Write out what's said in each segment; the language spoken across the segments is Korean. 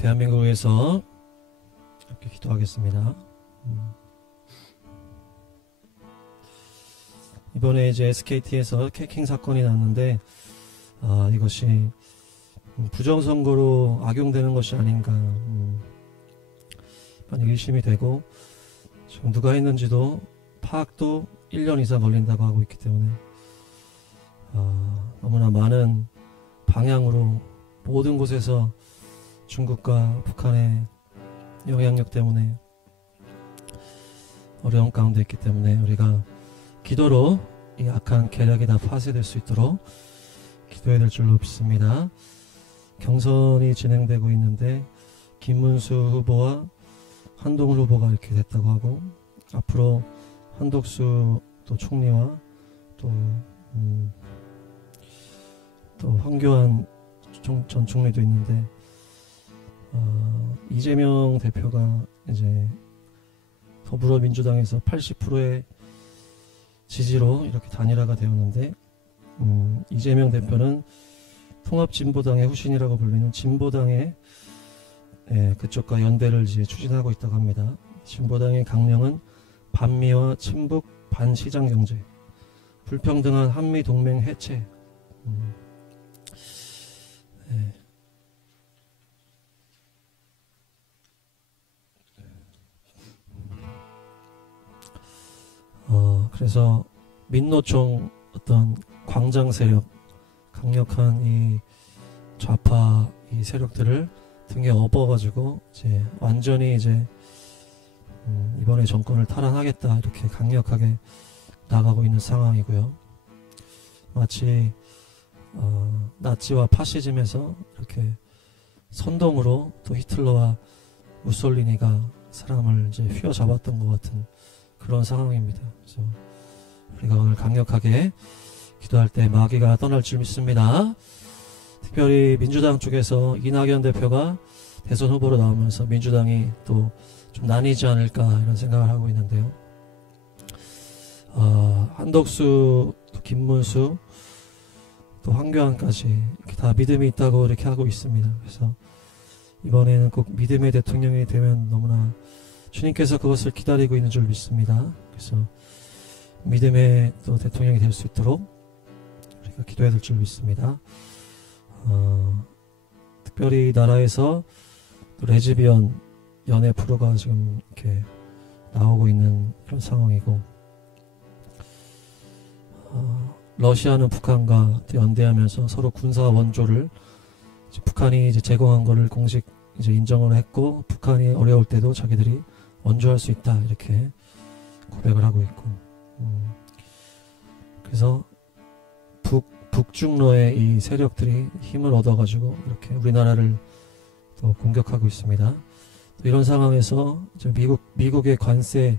대한민국에서 이렇게 기도하겠습니다. 이번에 이제 SKT에서 캐킹 사건이 났는데 이것이 부정선거로 악용되는 것이 아닌가 많이 의심이 되고, 지금 누가 했는지도 파악도 1년 이상 걸린다고 하고 있기 때문에 너무나 많은 방향으로 모든 곳에서 중국과 북한의 영향력 때문에 어려움 가운데 있기 때문에 우리가 기도로 이 악한 계략이 다 파쇄될 수 있도록 기도해야 될 줄로 믿습니다. 경선이 진행되고 있는데 김문수 후보와 한동훈 후보가 이렇게 됐다고 하고, 앞으로 한덕수 또 총리와 또 황교안 전 총리도 있는데, 이재명 대표가 이제 더불어민주당에서 80%의 지지로 이렇게 단일화가 되었는데, 이재명 대표는 통합진보당의 후신이라고 불리는 진보당의 그쪽과 연대를 이제 추진하고 있다고 합니다. 진보당의 강령은 반미와 친북 반시장 경제, 불평등한 한미 동맹 해체. 그래서 민노총 어떤 광장 세력, 강력한 이 좌파 이 세력들을 등에 업어가지고 이제 완전히 이제 이번에 정권을 탈환하겠다 이렇게 강력하게 나가고 있는 상황이고요. 마치 나치와 파시즘에서 이렇게 선동으로 또 히틀러와 무솔리니가 사람을 이제 휘어잡았던 것 같은 그런 상황입니다. 그래서 우리가 오늘 강력하게 기도할 때 마귀가 떠날 줄 믿습니다. 특별히 민주당 쪽에서 이낙연 대표가 대선 후보로 나오면서 민주당이 또 좀 나뉘지 않을까 이런 생각을 하고 있는데요. 한덕수, 또 김문수, 또 황교안까지 이렇게 다 믿음이 있다고 이렇게 하고 있습니다. 그래서 이번에는 꼭 믿음의 대통령이 되면 너무나 주님께서 그것을 기다리고 있는 줄 믿습니다. 그래서 믿음의 또 대통령이 될 수 있도록 우리가 기도해야 될 줄 믿습니다. 특별히 나라에서 또 레즈비언 연애 프로가 지금 이렇게 나오고 있는 그런 상황이고, 러시아는 북한과 또 연대하면서 서로 군사 원조를 북한이 이제 제공한 거를 공식 이제 인정을 했고, 북한이 어려울 때도 자기들이 원조할 수 있다 이렇게 고백을 하고 있고, 그래서 북중러의 이 세력들이 힘을 얻어가지고 이렇게 우리나라를 또 공격하고 있습니다. 또 이런 상황에서 미국의 관세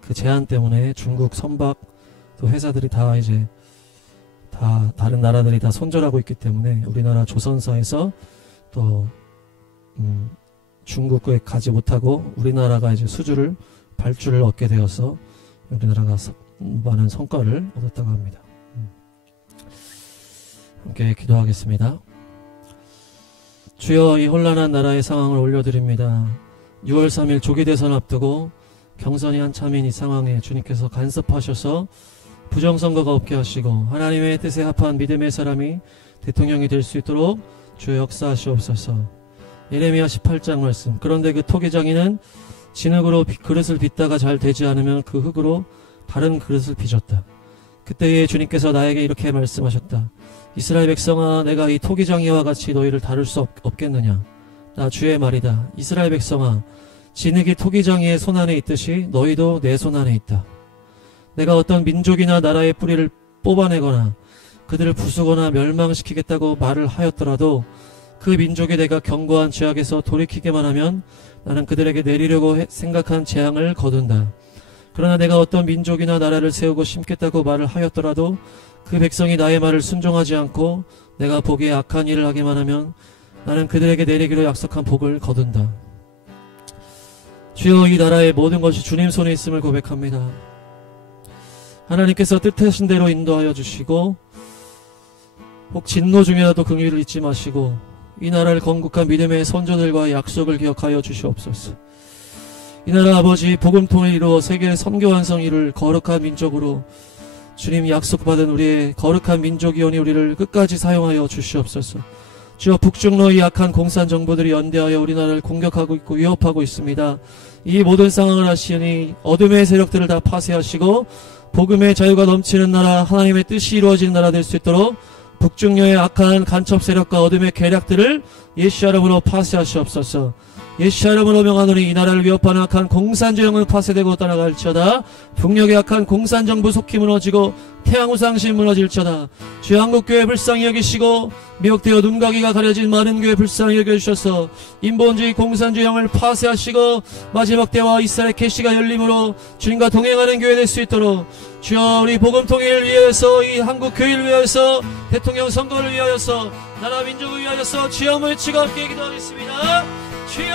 그 제한 때문에 중국 선박 또 회사들이 다 이제 다 다른 나라들이 다 손절하고 있기 때문에 우리나라 조선사에서 또 중국에 가지 못하고 우리나라가 이제 수주를 발주를 얻게 되어서 우리나라가 많은 성과를 얻었다고 합니다. 함께 기도하겠습니다. 주여, 이 혼란한 나라의 상황을 올려드립니다. 6월 3일 조기 대선 앞두고 경선이 한참인 이 상황에 주님께서 간섭하셔서 부정선거가 없게 하시고 하나님의 뜻에 합한 믿음의 사람이 대통령이 될 수 있도록 주여 역사하시옵소서. 예레미야 18장 말씀. 그런데 그 토기장이는 진흙으로 그릇을 빚다가 잘 되지 않으면 그 흙으로 다른 그릇을 빚었다. 그때에 주님께서 나에게 이렇게 말씀하셨다. 이스라엘 백성아, 내가 이 토기장이와 같이 너희를 다룰 수 없겠느냐. 나 주의 말이다. 이스라엘 백성아, 진흙이 토기장이의 손안에 있듯이 너희도 내 손안에 있다. 내가 어떤 민족이나 나라의 뿌리를 뽑아내거나 그들을 부수거나 멸망시키겠다고 말을 하였더라도 그 민족에 내가 견고한 죄악에서 돌이키게만 하면 나는 그들에게 내리려고 생각한 재앙을 거둔다. 그러나 내가 어떤 민족이나 나라를 세우고 심겠다고 말을 하였더라도 그 백성이 나의 말을 순종하지 않고 내가 보기에 악한 일을 하기만 하면 나는 그들에게 내리기로 약속한 복을 거둔다. 주여, 이 나라의 모든 것이 주님 손에 있음을 고백합니다. 하나님께서 뜻하신 대로 인도하여 주시고, 혹 진노 중에라도 긍휼을 잊지 마시고 이 나라를 건국한 믿음의 선조들과의 약속을 기억하여 주시옵소서. 이 나라 아버지 복음통을 이루어 세계 선교 완성 일을 거룩한 민족으로 주님 약속받은 우리의 거룩한 민족위원회 우리를 끝까지 사용하여 주시옵소서. 주여 북중로의 약한 공산 정부들이 연대하여 우리나라를 공격하고 있고 위협하고 있습니다. 이 모든 상황을 하시니 어둠의 세력들을 다 파쇄하시고 복음의 자유가 넘치는 나라, 하나님의 뜻이 이루어지는 나라 될 수 있도록 북중로의 악한 간첩 세력과 어둠의 계략들을 예수의 이름으로 파쇄하시옵소서. 예수의 이름으로 명하노니 이 나라를 위협하는 악한 공산주의 영은 파쇄되고 떠나갈지어다. 북녘의 악한 공산정부 속히 무너지고 태양우상신 무너질지어다. 주여 한국교회 불쌍히 여기시고 미혹되어 눈가기가 가려진 많은 교회 불쌍히 여겨주셔서 인본주의 공산주의 영을 파쇄하시고 마지막 때와 이스라엘 계시가 열림으로 주님과 동행하는 교회 될 수 있도록 주여 우리 복음통일을 위하여서 이 한국교회를 위하여서 대통령 선거를 위하여서 나라 민족을 위하여서 주여 한번 외치고 함께 기도하겠습니다. 주여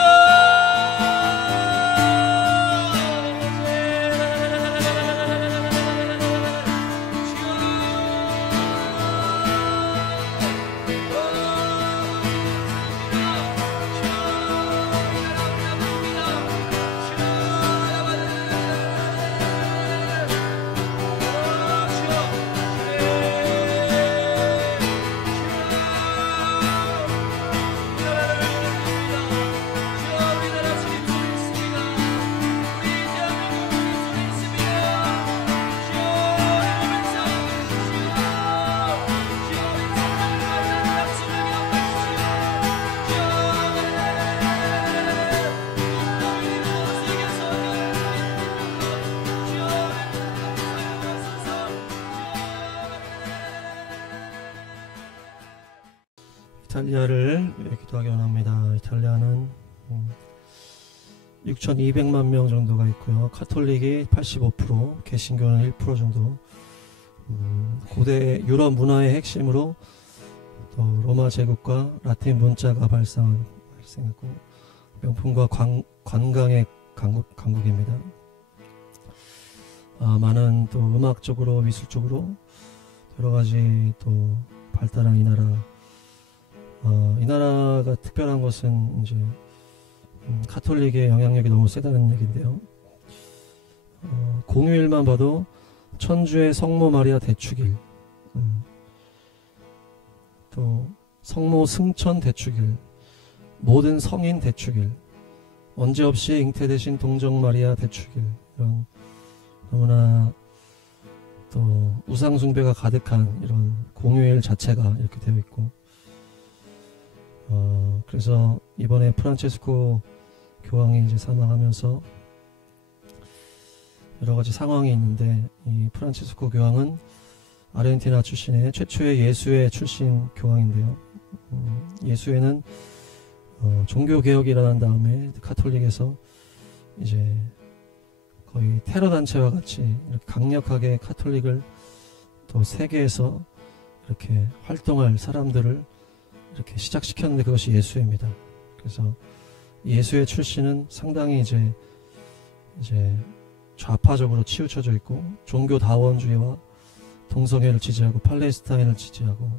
이탈리아를 기도하기 원합니다. 이탈리아는 6,200만 명 정도가 있고요. 카톨릭이 85%, 개신교는 1% 정도. 고대 유럽 문화의 핵심으로 또 로마 제국과 라틴 문자가 발생했고 명품과 관광의 강국입니다. 많은 또 음악적으로 미술적으로 여러가지 또 발달한 이 나라. 이 나라가 특별한 것은 이제 카톨릭의 영향력이 너무 세다는 얘기인데요. 공휴일만 봐도 천주의 성모 마리아 대축일, 또 성모 승천 대축일, 모든 성인 대축일, 언제 없이 잉태되신 동정 마리아 대축일, 이런 너무나 또 우상 숭배가 가득한 이런 공휴일 자체가 이렇게 되어 있고, 그래서 이번에 프란체스코 교황이 이제 사망하면서 여러 가지 상황이 있는데, 이 프란체스코 교황은 아르헨티나 출신의 최초의 예수회 출신 교황인데요. 예수회는 종교개혁이 일어난 다음에 카톨릭에서 이제 거의 테러 단체와 같이 이렇게 강력하게 카톨릭을 또 세계에서 이렇게 활동할 사람들을 이렇게 시작시켰는데, 그것이 예수회입니다. 그래서 예수회 출신은 상당히 이제 좌파적으로 치우쳐져 있고, 종교다원주의와 동성애를 지지하고 팔레스타인을 지지하고,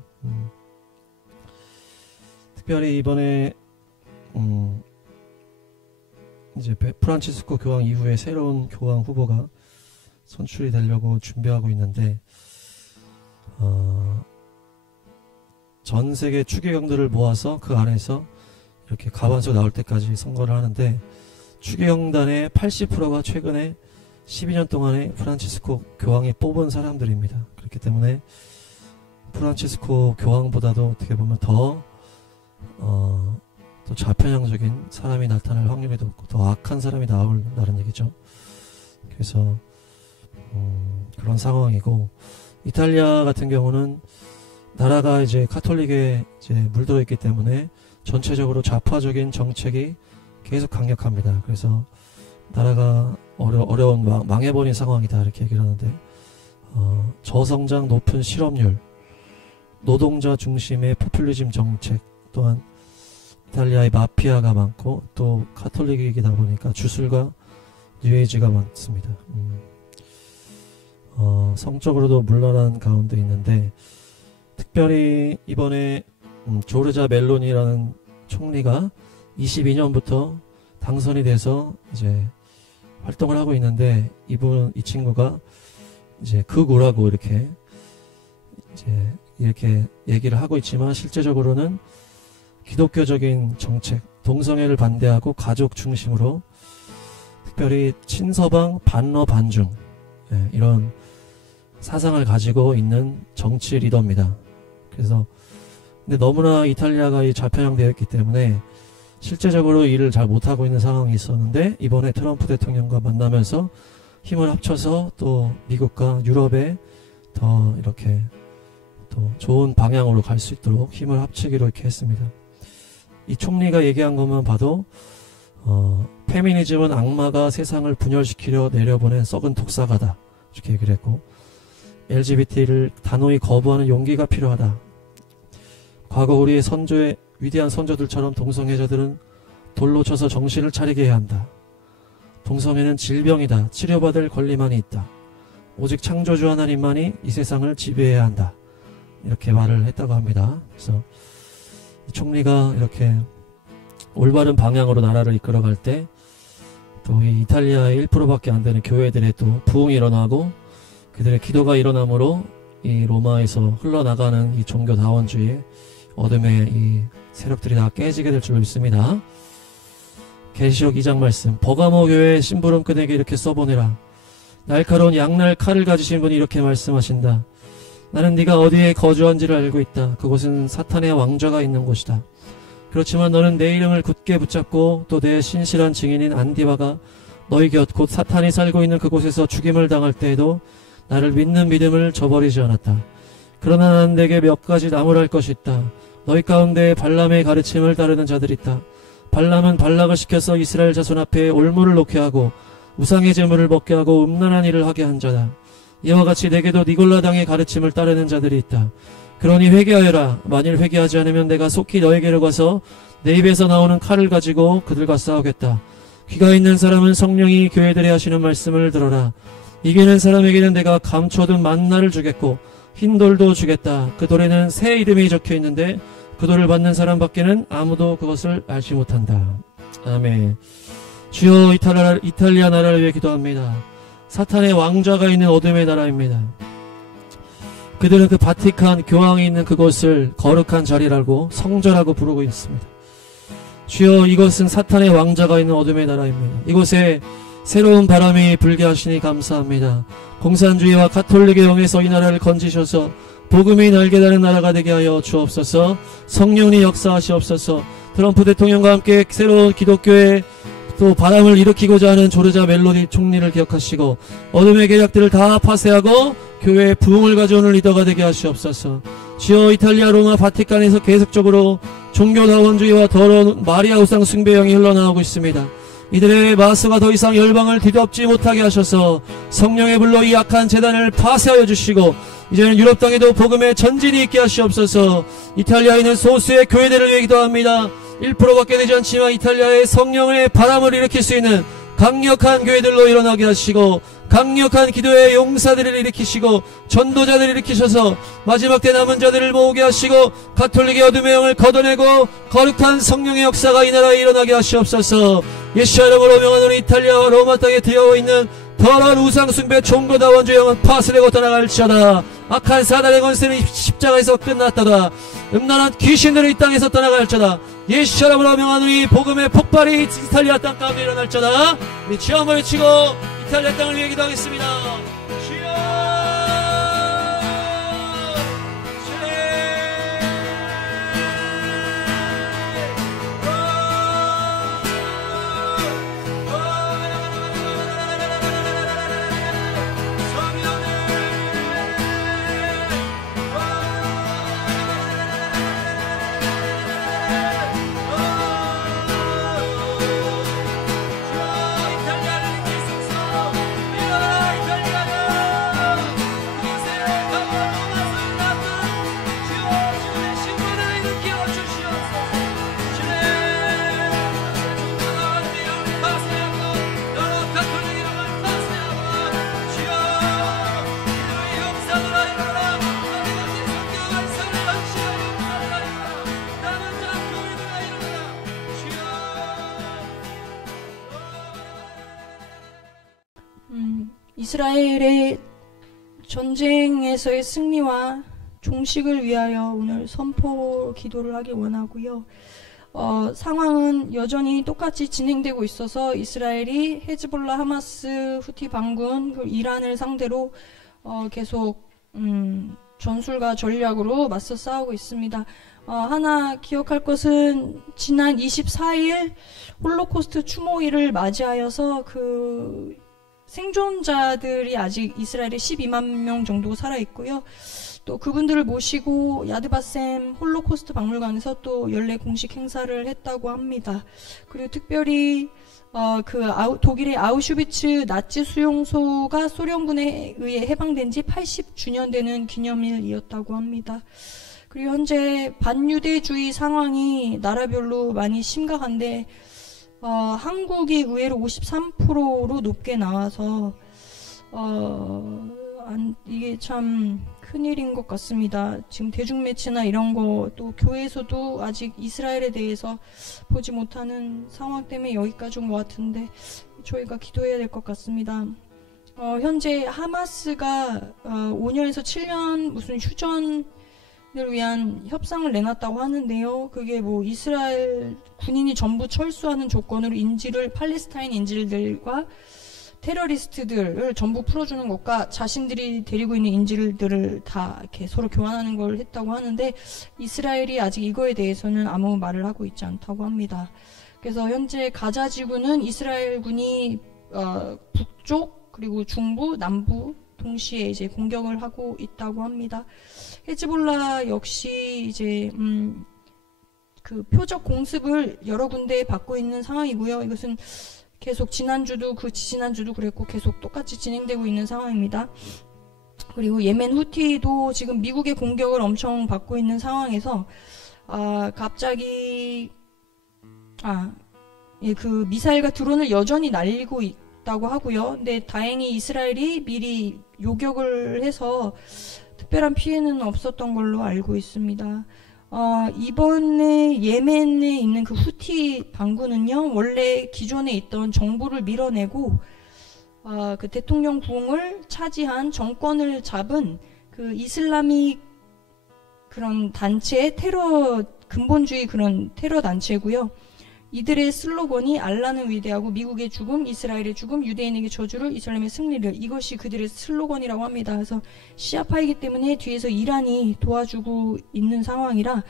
특별히 이번에 이제 프란치스코 교황 이후에 새로운 교황 후보가 선출이 되려고 준비하고 있는데, 전 세계 추기경들을 모아서 그 안에서 이렇게 가반수 나올 때까지 선거를 하는데, 추기경단의 80%가 최근에 12년 동안에 프란치스코 교황이 뽑은 사람들입니다. 그렇기 때문에 프란치스코 교황보다도 어떻게 보면 더 좌편향적인 사람이 나타날 확률이 높고 더 악한 사람이 나온다는 얘기죠. 그래서 그런 상황이고, 이탈리아 같은 경우는 나라가 이제 카톨릭에 이제 물들어 있기 때문에 전체적으로 좌파적인 정책이 계속 강력합니다. 그래서 나라가 어려운 망해버린 상황이다, 이렇게 얘기를 하는데, 저성장, 높은 실업률, 노동자 중심의 포퓰리즘 정책, 또한 이탈리아의 마피아가 많고 또 카톨릭이다 보니까 주술과 뉴에이지가 많습니다. 성적으로도 물러난 가운데 있는데, 특별히 이번에 조르자 멜로니라는 총리가 22년부터 당선이 돼서 이제 활동을 하고 있는데, 이 친구가 이제 극우라고 이렇게 얘기를 하고 있지만, 실제적으로는 기독교적인 정책, 동성애를 반대하고 가족 중심으로 특별히 친서방 반러 반중, 이런 사상을 가지고 있는 정치 리더입니다. 그래서 근데 너무나 이탈리아가 좌편향되어 있기 때문에 실제적으로 일을 잘 못하고 있는 상황이 있었는데, 이번에 트럼프 대통령과 만나면서 힘을 합쳐서 또 미국과 유럽에 더 이렇게 또 좋은 방향으로 갈 수 있도록 힘을 합치기로 이렇게 했습니다. 이 총리가 얘기한 것만 봐도 페미니즘은 악마가 세상을 분열시키려 내려보낸 썩은 독사가다, 이렇게 얘기를 했고, LGBT를 단호히 거부하는 용기가 필요하다. 과거 우리의 위대한 선조들처럼 동성애자들은 돌로 쳐서 정신을 차리게 해야 한다. 동성애는 질병이다. 치료받을 권리만이 있다. 오직 창조주 하나님만이 이 세상을 지배해야 한다. 이렇게 말을 했다고 합니다. 그래서 이 총리가 이렇게 올바른 방향으로 나라를 이끌어갈 때 또 이 이탈리아의 1%밖에 안 되는 교회들의 또 부흥이 일어나고 그들의 기도가 일어남으로 이 로마에서 흘러나가는 이 종교다원주의 어둠의 이 세력들이 다 깨지게 될 줄로 믿습니다. 계시록 2장 말씀, 버가모 교회 심부름꾼에게 이렇게 써보내라. 날카로운 양날 칼을 가지신 분이 이렇게 말씀하신다. 나는 네가 어디에 거주한지를 알고 있다. 그곳은 사탄의 왕좌가 있는 곳이다. 그렇지만 너는 내 이름을 굳게 붙잡고 또 내 신실한 증인인 안디바가 너희 곁 곧 사탄이 살고 있는 그곳에서 죽임을 당할 때에도 나를 믿는 믿음을 저버리지 않았다. 그러나 나는 내게 몇 가지 나무랄 것이 있다. 너희 가운데 발람의 가르침을 따르는 자들이 있다. 발람은 발락을 시켜서 이스라엘 자손 앞에 올무를 놓게 하고 우상의 제물을 먹게 하고 음란한 일을 하게 한 자다. 이와 같이 내게도 니골라당의 가르침을 따르는 자들이 있다. 그러니 회개하여라. 만일 회개하지 않으면 내가 속히 너에게로 가서 내 입에서 나오는 칼을 가지고 그들과 싸우겠다. 귀가 있는 사람은 성령이 교회들에 하시는 말씀을 들어라. 이기는 사람에게는 내가 감춰둔 만나를 주겠고 흰 돌도 주겠다. 그 돌에는 새 이름이 적혀 있는데 그 돌을 받는 사람 밖에는 아무도 그것을 알지 못한다. 아멘. 주여, 이탈리아 나라를 위해 기도합니다. 사탄의 왕좌가 있는 어둠의 나라입니다. 그들은 그 바티칸 교황이 있는 그곳을 거룩한 자리라고 성전라고 부르고 있습니다. 주여, 이것은 사탄의 왕좌가 있는 어둠의 나라입니다. 이곳에 새로운 바람이 불게 하시니 감사합니다. 공산주의와 가톨릭의 영에서 이 나라를 건지셔서 복음이 날개 다는 나라가 되게 하여 주옵소서. 성령이 역사하시옵소서. 트럼프 대통령과 함께 새로운 기독교의 또 바람을 일으키고자 하는 조르자 멜로니 총리를 기억하시고 어둠의 계략들을 다 파쇄하고 교회의 부흥을 가져오는 리더가 되게 하시옵소서. 주여, 이탈리아 로마 바티칸에서 계속적으로 종교다원주의와 더러운 마리아 우상 숭배형이 흘러나오고 있습니다. 이들의 마수가 더 이상 열방을 뒤덮지 못하게 하셔서 성령의 불로 이 악한 재단을 파쇄하여 주시고 이제는 유럽 땅에도 복음의 전진이 있게 하시옵소서. 이탈리아에 있는 소수의 교회들을 위해 기도합니다. 1%밖에 되지 않지만 이탈리아의 성령의 바람을 일으킬 수 있는 강력한 교회들로 일어나게 하시고 강력한 기도의 용사들을 일으키시고 전도자들을 일으키셔서 마지막 때 남은 자들을 모으게 하시고 가톨릭의 어둠의 영을 걷어내고 거룩한 성령의 역사가 이 나라에 일어나게 하시옵소서. 예수와 이름으로 명하노니 이탈리아와 로마 땅에 들여오 있는 더러운 우상숭배 종교다원주의 영은 파쇄되고 떠나갈지어다. 악한 사단의 권세는 십자가에서 끝났다다. 음란한 귀신들은 이 땅에서 떠나갈지어다. 예수와 이름으로 명하노니 복음의 폭발이 이탈리아 땅 가운데 일어날지어다. 우리 주여 한번 외치고 이탈리아 땅을 위해 기도하겠습니다. 이탈리아 이스라엘의 전쟁에서의 승리와 종식을 위하여 오늘 선포 기도를 하길 원하고요. 상황은 여전히 똑같이 진행되고 있어서 이스라엘이 헤즈볼라, 하마스, 후티 반군, 그리고 이란을 상대로 계속 전술과 전략으로 맞서 싸우고 있습니다. 하나 기억할 것은 지난 24일 홀로코스트 추모일을 맞이하여서 그 생존자들이 아직 이스라엘에 12만 명 정도 살아있고요. 또 그분들을 모시고 야드바셈 홀로코스트 박물관에서 또 연례 공식 행사를 했다고 합니다. 그리고 특별히 독일의 아우슈비츠 나치 수용소가 소련군에 의해 해방된 지 80주년 되는 기념일이었다고 합니다. 그리고 현재 반유대주의 상황이 나라별로 많이 심각한데 한국이 의외로 53%로 높게 나와서 이게 참 큰일인 것 같습니다. 지금 대중매체나 이런 거 또 교회에서도 아직 이스라엘에 대해서 보지 못하는 상황 때문에 여기까지 온 것 같은데 저희가 기도해야 될 것 같습니다. 현재 하마스가 5년에서 7년 무슨 휴전을 위한 협상을 내놨다고 하는데요. 그게 뭐 이스라엘 군인이 전부 철수하는 조건으로 팔레스타인 인질들과 테러리스트들을 전부 풀어주는 것과 자신들이 데리고 있는 인질들을 다 이렇게 서로 교환하는 걸 했다고 하는데 이스라엘이 아직 이거에 대해서는 아무 말을 하고 있지 않다고 합니다. 그래서 현재 가자 지구는 이스라엘군이 북쪽 그리고 중부, 남부 동시에 이제 공격을 하고 있다고 합니다. 헤즈볼라 역시 이제 그 표적 공습을 여러 군데 받고 있는 상황이고요. 이것은 계속 지난주도 지지난주도 그랬고 계속 똑같이 진행되고 있는 상황입니다. 그리고 예멘 후티도 지금 미국의 공격을 엄청 받고 있는 상황에서 갑자기 그 미사일과 드론을 여전히 날리고 있다고 하고요. 근데 다행히 이스라엘이 미리 요격을 해서 특별한 피해는 없었던 걸로 알고 있습니다. 이번에 예멘에 있는 그 후티 반군은요, 원래 기존에 있던 정부를 밀어내고, 그 대통령 부흥을 차지한 정권을 잡은 그 이슬람이 그런 단체의 근본주의 그런 테러 단체고요. 이들의 슬로건이 알라는 위대하고 미국의 죽음, 이스라엘의 죽음, 유대인에게 저주를, 이슬람의 승리를, 이것이 그들의 슬로건이라고 합니다. 그래서 시아파이기 때문에 뒤에서 이란이 도와주고 있는 상황이라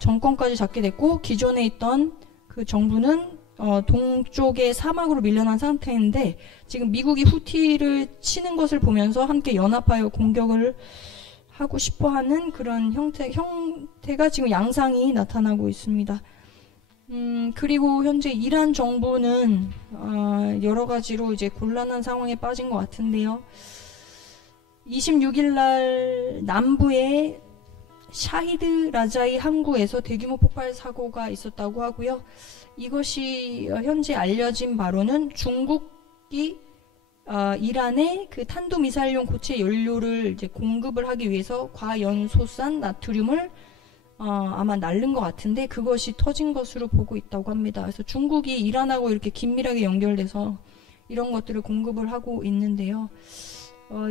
정권까지 잡게 됐고 기존에 있던 그 정부는 동쪽의 사막으로 밀려난 상태인데 지금 미국이 후티를 치는 것을 보면서 함께 연합하여 공격을 하고 싶어하는 그런 형태가 지금 양상이 나타나고 있습니다. 그리고 현재 이란 정부는 여러 가지로 이제 곤란한 상황에 빠진 것 같은데요. 26일 날 남부의 샤히드 라자이 항구에서 대규모 폭발 사고가 있었다고 하고요. 이것이 현재 알려진 바로는 중국이 이란에 그 탄도미사일용 고체 연료를 이제 공급을 하기 위해서 과연소산 나트륨을 아마 날른 것 같은데 그것이 터진 것으로 보고 있다고 합니다. 그래서 중국이 이란하고 이렇게 긴밀하게 연결돼서 이런 것들을 공급을 하고 있는데요.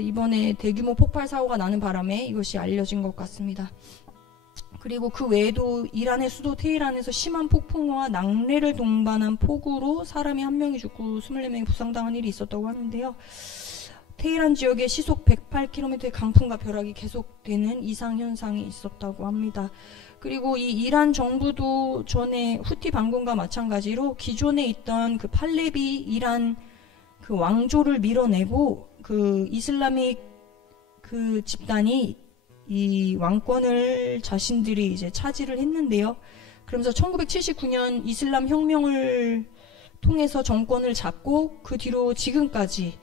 이번에 대규모 폭발 사고가 나는 바람에 이것이 알려진 것 같습니다. 그리고 그 외에도 이란의 수도 테헤란에서 심한 폭풍우와 낙뢰를 동반한 폭우로 사람이 1명이 죽고 24명이 부상당한 일이 있었다고 하는데요. 테헤란 지역에 시속 108km의 강풍과 벼락이 계속되는 이상현상이 있었다고 합니다. 그리고 이 이란 정부도 전에 후티 반군과 마찬가지로 기존에 있던 그 팔레비 이란 그 왕조를 밀어내고 그 이슬람익 그 집단이 이 왕권을 자신들이 이제 차지를 했는데요. 그러면서 1979년 이슬람 혁명을 통해서 정권을 잡고 그 뒤로 지금까지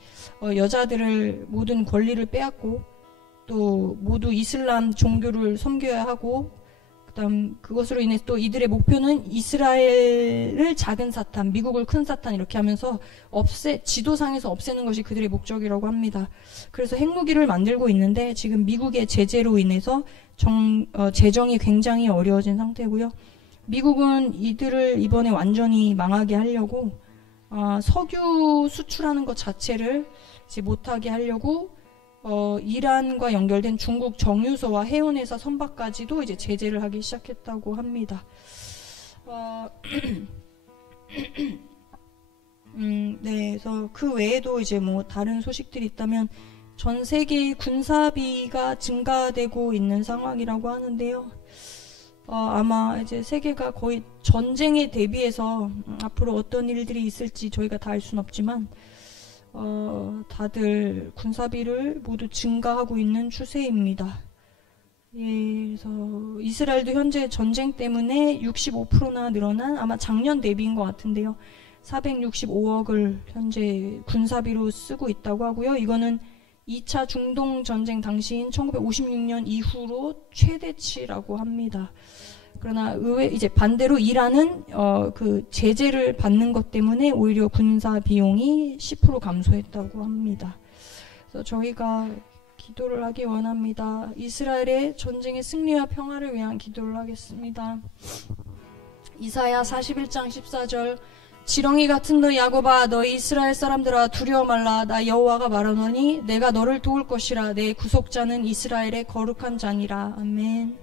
여자들을 모든 권리를 빼앗고 또 모두 이슬람 종교를 섬겨야 하고 그다음 그것으로 인해 또 이들의 목표는 이스라엘을 작은 사탄, 미국을 큰 사탄 이렇게 하면서 지도상에서 없애는 것이 그들의 목적이라고 합니다. 그래서 핵무기를 만들고 있는데 지금 미국의 제재로 인해서 재정이 굉장히 어려워진 상태고요. 미국은 이들을 이번에 완전히 망하게 하려고 석유 수출하는 것 자체를 이제 못하게 하려고 이란과 연결된 중국 정유소와 해운회사 선박까지도 이제 제재를 하기 시작했다고 합니다. 네, 그래서 그 외에도 이제 뭐 다른 소식들이 있다면 전 세계의 군사비가 증가되고 있는 상황이라고 하는데요. 아마 이제 세계가 거의 전쟁에 대비해서 앞으로 어떤 일들이 있을지 저희가 다 알 수는 없지만 다들 군사비를 모두 증가하고 있는 추세입니다. 예, 그래서 이스라엘도 현재 전쟁 때문에 65%나 늘어난 아마 작년 대비인 것 같은데요. 465억을 현재 군사비로 쓰고 있다고 하고요. 이거는 2차 중동 전쟁 당시인 1956년 이후로 최대치라고 합니다. 그러나 이제 반대로 이란은 그 제재를 받는 것 때문에 오히려 군사 비용이 10% 감소했다고 합니다. 그래서 저희가 기도를 하기 원합니다. 이스라엘의 전쟁의 승리와 평화를 위한 기도를 하겠습니다. 이사야 41장 14절 지렁이 같은 너 야곱아 너희 이스라엘 사람들아 두려워 말라 나 여호와가 말하노니 내가 너를 도울 것이라 내 구속자는 이스라엘의 거룩한 자니라. 아멘.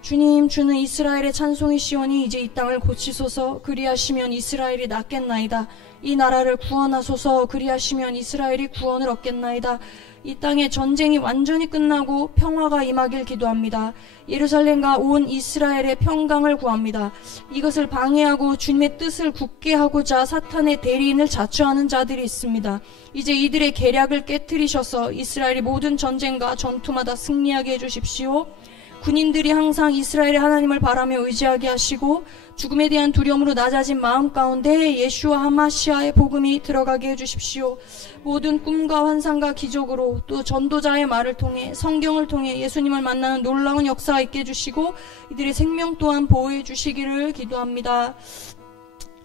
주님 주는 이스라엘의 찬송이시오니 이제 이 땅을 고치소서. 그리하시면 이스라엘이 낫겠나이다. 이 나라를 구원하소서. 그리하시면 이스라엘이 구원을 얻겠나이다. 이 땅의 전쟁이 완전히 끝나고 평화가 임하길 기도합니다. 예루살렘과 온 이스라엘의 평강을 구합니다. 이것을 방해하고 주님의 뜻을 굳게 하고자 사탄의 대리인을 자처하는 자들이 있습니다. 이제 이들의 계략을 깨트리셔서 이스라엘이 모든 전쟁과 전투마다 승리하게 해주십시오. 군인들이 항상 이스라엘의 하나님을 바라며 의지하게 하시고 죽음에 대한 두려움으로 낮아진 마음 가운데 예슈와 하마시아의 복음이 들어가게 해주십시오. 모든 꿈과 환상과 기적으로 또 전도자의 말을 통해 성경을 통해 예수님을 만나는 놀라운 역사가 있게 해주시고 이들의 생명 또한 보호해 주시기를 기도합니다.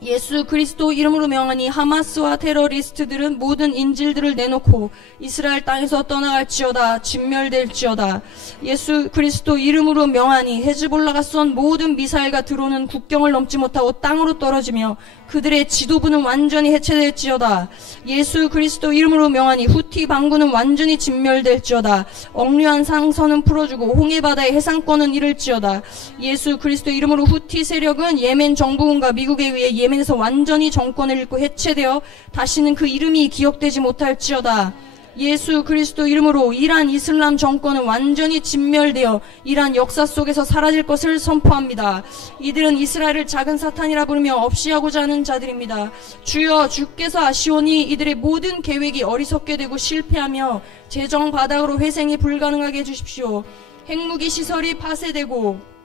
예수 그리스도 이름으로 명하니 하마스와 테러리스트들은 모든 인질들을 내놓고 이스라엘 땅에서 떠나갈지어다. 진멸될지어다. 예수 그리스도 이름으로 명하니 헤즈볼라가 쏜 모든 미사일과 드론은 국경을 넘지 못하고 땅으로 떨어지며 그들의 지도부는 완전히 해체될지어다. 예수 그리스도 이름으로 명하니 후티 반군은 완전히 진멸될지어다. 억류한 상선은 풀어주고 홍해바다의 해상권은 잃을지어다. 예수 그리스도 이름으로 후티 세력은 예멘 정부군과 미국에 의해 예멘에서 완전히 정권을 잃고 해체되어 다시는 그 이름이 기억되지 못할지어다. 예수 그리스도 이름으로 이란 이슬람 정권은 완전히 진멸되어 이란 역사 속에서 사라질 것을 선포합니다. 이들은 이스라엘을 작은 사탄이라 부르며 없이하고자 하는 자들입니다. 주여 주께서 아시오니 이들의 모든 계획이 어리석게 되고 실패하며 재정 바닥으로 회생이 불가능하게 해주십시오. 핵무기 시설이 파쇄되고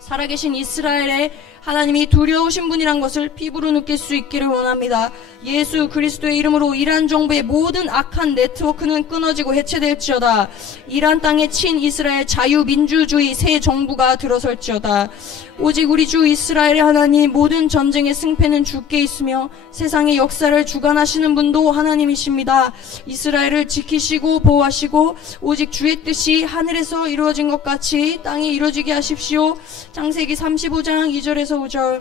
살아계신 이스라엘의 하나님이 두려우신 분이란 것을 피부로 느낄 수 있기를 원합니다. 예수 그리스도의 이름으로 이란 정부의 모든 악한 네트워크는 끊어지고 해체될지어다. 이란 땅에 친이스라엘 자유민주주의 새 정부가 들어설지어다. 오직 우리 주 이스라엘의 하나님 모든 전쟁의 승패는 주께 있으며 세상의 역사를 주관하시는 분도 하나님이십니다. 이스라엘을 지키시고 보호하시고 오직 주의 뜻이 하늘에서 이루어진 것 같이 땅에 이루어지게 하십시오. 창세기 35장 2절에서 5절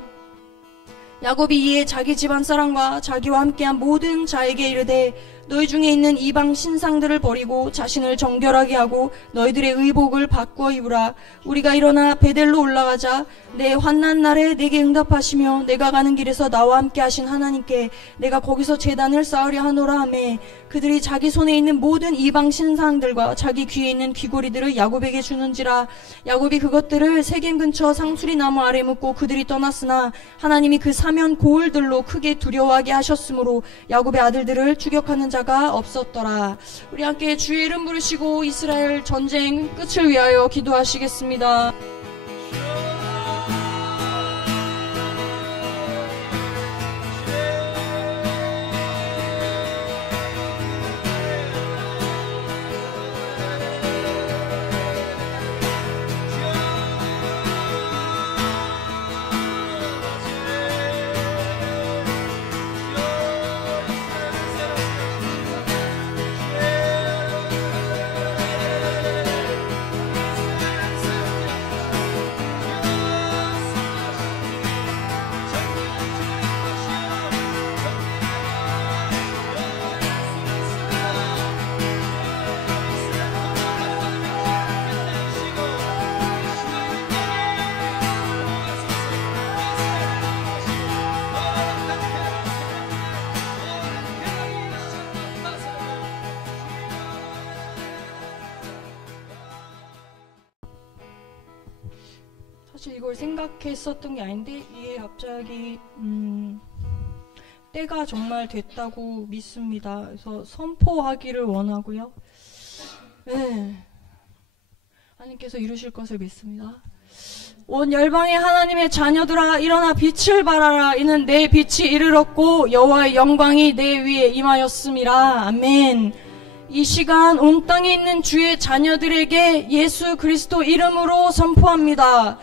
야곱이 이에 자기 집안 사람과 자기와 함께한 모든 자에게 이르되 너희 중에 있는 이방 신상들을 버리고 자신을 정결하게 하고 너희들의 의복을 바꾸어 입으라. 우리가 일어나 베델로 올라가자. 내 환난 날에 내게 응답하시며 내가 가는 길에서 나와 함께 하신 하나님께 내가 거기서 제단을 쌓으려 하노라 하매 그들이 자기 손에 있는 모든 이방 신상들과 자기 귀에 있는 귀고리들을 야곱에게 주는지라. 야곱이 그것들을 세겜 근처 상수리 나무 아래 묻고 그들이 떠났으나 하나님이 그 사면 고을들로 크게 두려워하게 하셨으므로 야곱의 아들들을 추격하는 자가 없었더라. 우리 함께 주의 이름 부르시고 이스라엘 전쟁 끝을 위하여 기도하시겠습니다. 사실 이걸 생각했었던 게 아닌데 이게 갑자기 때가 정말 됐다고 믿습니다. 그래서 선포하기를 원하고요. 네. 하나님께서 이루실 것을 믿습니다. 온 열방의 하나님의 자녀들아 일어나 빛을 발하라. 이는 내 빛이 이르렀고 여호와의 영광이 내 위에 임하였음이라. 아멘. 이 시간 온 땅에 있는 주의 자녀들에게 예수 그리스도 이름으로 선포합니다.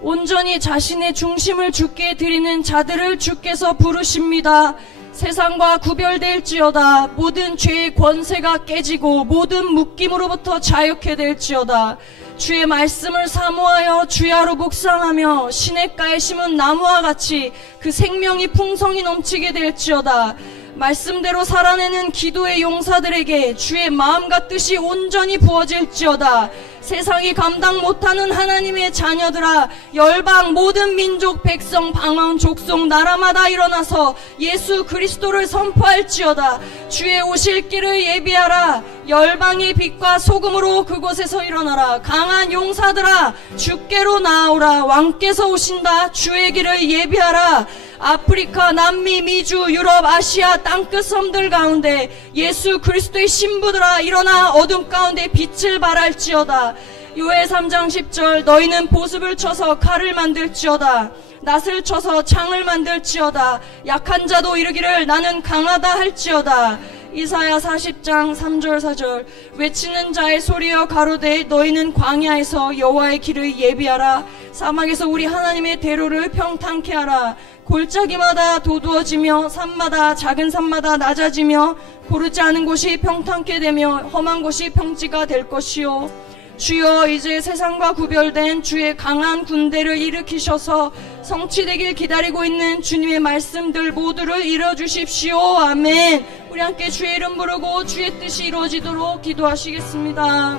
온전히 자신의 중심을 주께 드리는 자들을 주께서 부르십니다. 세상과 구별될지어다. 모든 죄의 권세가 깨지고 모든 묶임으로부터 자유케 될지어다. 주의 말씀을 사모하여 주야로 묵상하며 시냇가에 심은 나무와 같이 그 생명이 풍성히 넘치게 될지어다. 말씀대로 살아내는 기도의 용사들에게 주의 마음과 뜻이 온전히 부어질지어다. 세상이 감당 못하는 하나님의 자녀들아 열방 모든 민족 백성 방언 족속 나라마다 일어나서 예수 그리스도를 선포할지어다. 주의 오실 길을 예비하라. 열방의 빛과 소금으로 그곳에서 일어나라. 강한 용사들아 주께로 나아오라. 왕께서 오신다. 주의 길을 예비하라. 아프리카, 남미, 미주, 유럽, 아시아 땅끝 섬들 가운데 예수 그리스도의 신부들아 일어나 어둠 가운데 빛을 발할지어다. 요엘 3장 10절 너희는 보습을 쳐서 칼을 만들지어다. 낫을 쳐서 창을 만들지어다. 약한 자도 이르기를 나는 강하다 할지어다. 이사야 40장 3절 4절 외치는 자의 소리여 가로되 너희는 광야에서 여호와의 길을 예비하라. 사막에서 우리 하나님의 대로를 평탄케 하라. 골짜기마다 도두어지며 산마다 작은 산마다 낮아지며 고르지 않은 곳이 평탄케 되며 험한 곳이 평지가 될 것이요. 주여 이제 세상과 구별된 주의 강한 군대를 일으키셔서 성취되길 기다리고 있는 주님의 말씀들 모두를 이뤄주십시오. 아멘. 우리 함께 주의 이름 부르고 주의 뜻이 이루어지도록 기도하시겠습니다.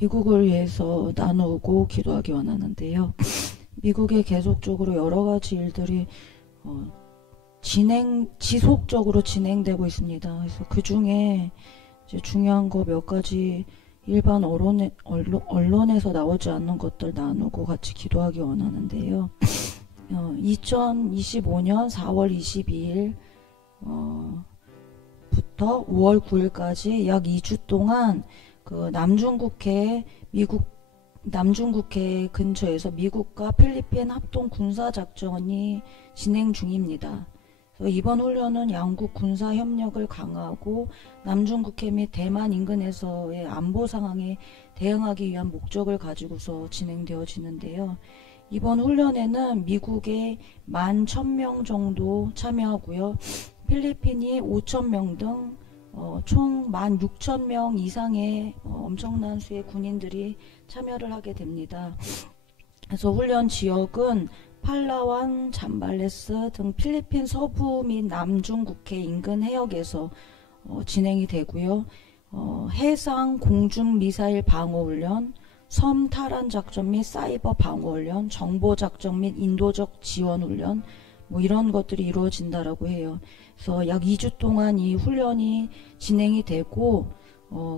미국을 위해서 나누고 기도하기 원하는데요. 미국에 계속적으로 여러 가지 일들이 지속적으로 진행되고 있습니다. 그래서 그 중에 이제 중요한 거 몇 가지 일반 언론에서 나오지 않는 것들 나누고 같이 기도하기 원하는데요. 2025년 4월 22일 부터 5월 9일까지 약 2주 동안 그 남중국해 근처에서 미국과 필리핀 합동 군사작전이 진행 중입니다. 그래서 이번 훈련은 양국 군사 협력을 강화하고 남중국해 및 대만 인근에서의 안보 상황에 대응하기 위한 목적을 가지고서 진행되어지는데요. 이번 훈련에는 미국의 11,000명 정도 참여하고요. 필리핀이 5,000명 등 총 16,000명 이상의 엄청난 수의 군인들이 참여를 하게 됩니다. 그래서 훈련 지역은 팔라완, 잠발레스 등 필리핀 서부 및 남중국해 인근 해역에서 진행이 되고요. 해상, 공중 미사일 방어훈련, 섬 탈환 작전 및 사이버 방어훈련, 정보작전 및 인도적 지원훈련 뭐 이런 것들이 이루어진다라고 해요. 그래서 약 2주 동안 이 훈련이 진행이 되고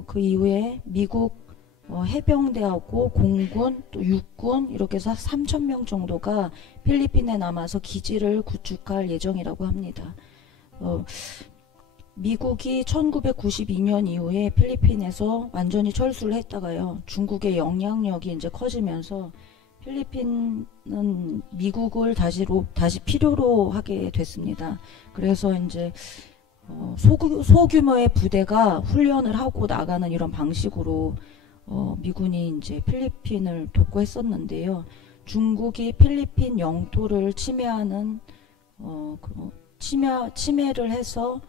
그 이후에 미국 해병대하고 공군 또 육군 이렇게 해서 3,000명 정도가 필리핀에 남아서 기지를 구축할 예정이라고 합니다. 미국이 1992년 이후에 필리핀에서 완전히 철수를 했다가요. 중국의 영향력이 이제 커지면서 필리핀은 미국을 다시 필요로 하게 됐습니다. 그래서 이제 소규모의 부대가 훈련을 하고 나가는 이런 방식으로 미군이 이제 필리핀을 독고했었는데요. 중국이 필리핀 영토를 침해하는 침해를 해서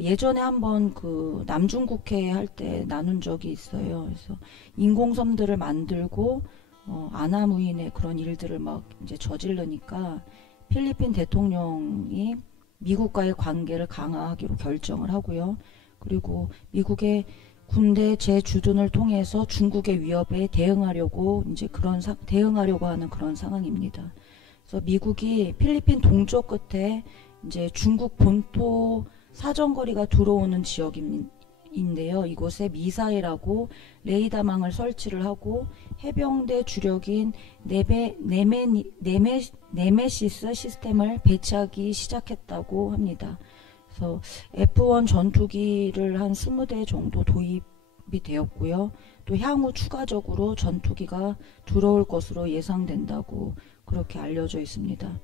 예전에 한번 그 남중국해 할 때 나눈 적이 있어요. 그래서 인공섬들을 만들고 아나무인의 그런 일들을 막 이제 저지르니까 필리핀 대통령이 미국과의 관계를 강화하기로 결정을 하고요. 그리고 미국의 군대 재주둔을 통해서 중국의 위협에 대응하려고 하는 그런 상황입니다. 그래서 미국이 필리핀 동쪽 끝에 이제 중국 본토 사정거리가 들어오는 지역인데요. 이곳에 미사일하고 레이더망을 설치를 하고 해병대 주력인 네메시스 시스템을 배치하기 시작했다고 합니다. 그래서 F-1 전투기를 한 20대 정도 도입이 되었고요. 또 향후 추가적으로 전투기가 들어올 것으로 예상된다고 그렇게 알려져 있습니다.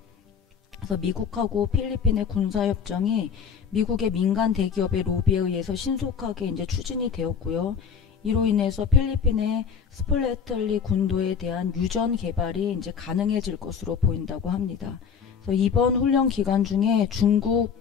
그래서 미국하고 필리핀의 군사협정이 미국의 민간 대기업의 로비에 의해서 신속하게 이제 추진이 되었고요. 이로 인해서 필리핀의 스플래틀리 군도에 대한 유전 개발이 이제 가능해질 것으로 보인다고 합니다. 그래서 이번 훈련 기간 중에 중국은